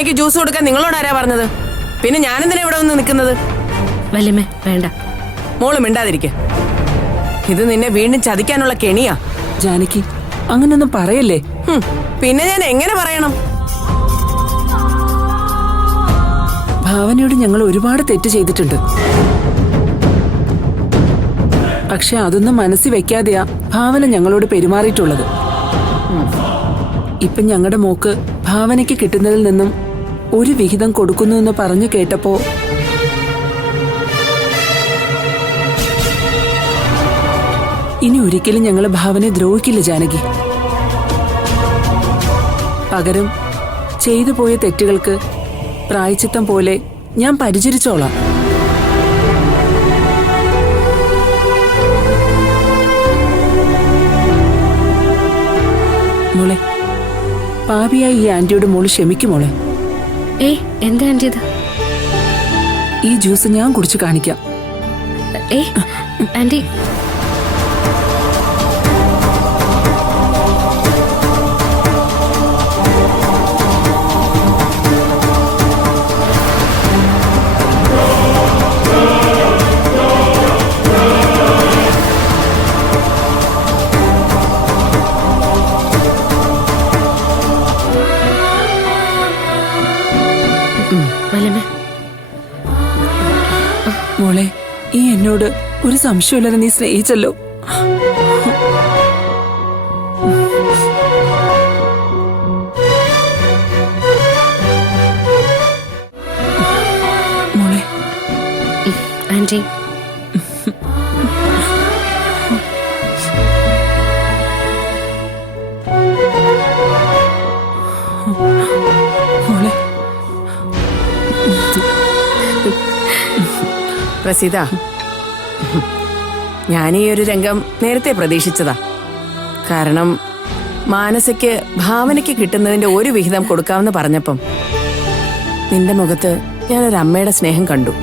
ജാനക്ക് juice കൊടുക്കാൻ നിങ്ങളോട് ആരാ പറഞ്ഞത്? പിന്നെ ഞാനെന്തിനാ ഇവിടെ വന്ന് നിൽക്കുന്നത്? വല്യമ്മേ വേണ്ട. മോള് മിണ്ടാതിരിക്ക. ഇത് നിന്നെ വീണ്ടും ചതിക്കാനുള്ള കെണിയാ. ജാനകി അങ്ങനൊന്നും പറയല്ലേ. പിന്നെ ഞാൻ എങ്ങനെ പറയണം? ഭാവനയോട് ഞങ്ങൾ ഒരുപാട് തെറ്റ് ചെയ്തിട്ടുണ്ട്. പക്ഷെ അതൊന്നും മനസ്സിൽ വെക്കാതെയാ ഭാവന ഞങ്ങളോട് പെരുമാറിയിട്ടുള്ളത്. ഇപ്പൊ ഞങ്ങളുടെ മോക്ക് ഭാവനയ്ക്ക് കിട്ടുന്നതിൽ നിന്നും ഒരു വിഹിതം കൊടുക്കുന്നു എന്ന് പറഞ്ഞു കേട്ടപ്പോ ഇനി ഒരിക്കലും ഞങ്ങൾ ഭാവനയെ ദ്രോഹിക്കില്ല ജാനകി. പകരം ചെയ്തു പോയ തെറ്റുകൾക്ക് പ്രായച്ചിത്തം പോലെ ഞാൻ പരിചരിച്ചോളാം. മോളെ, പാപിയായി ഈ ആന്റിയോട് മോള് ക്ഷമിക്കുമോളെ. ഏയ് എന്താ ആന്റി ഇത്? ഈ ജ്യൂസ് ഞാൻ കുടിച്ചു കാണിക്കാം. ഏയ് ആന്റി, വല്യമ്മേ. മോളെ, ഈ എന്നോട് ഒരു സംശയമില്ലാതെ നീ സ്നേഹിച്ചല്ലോ. മോളെ. ആന്റി, മോളെ. പ്രസീത, ഞാൻ ഈ ഒരു രംഗം നേരത്തെ പ്രതീക്ഷിച്ചതാ. കാരണം മാനസയ്ക്ക് ഭാവനയ്ക്ക് കിട്ടുന്നതിന്റെ ഒരു വിഹിതം കൊടുക്കാമെന്ന് പറഞ്ഞപ്പം നിന്റെ മുഖത്ത് ഞാനൊരു അമ്മയുടെ സ്നേഹം കണ്ടു.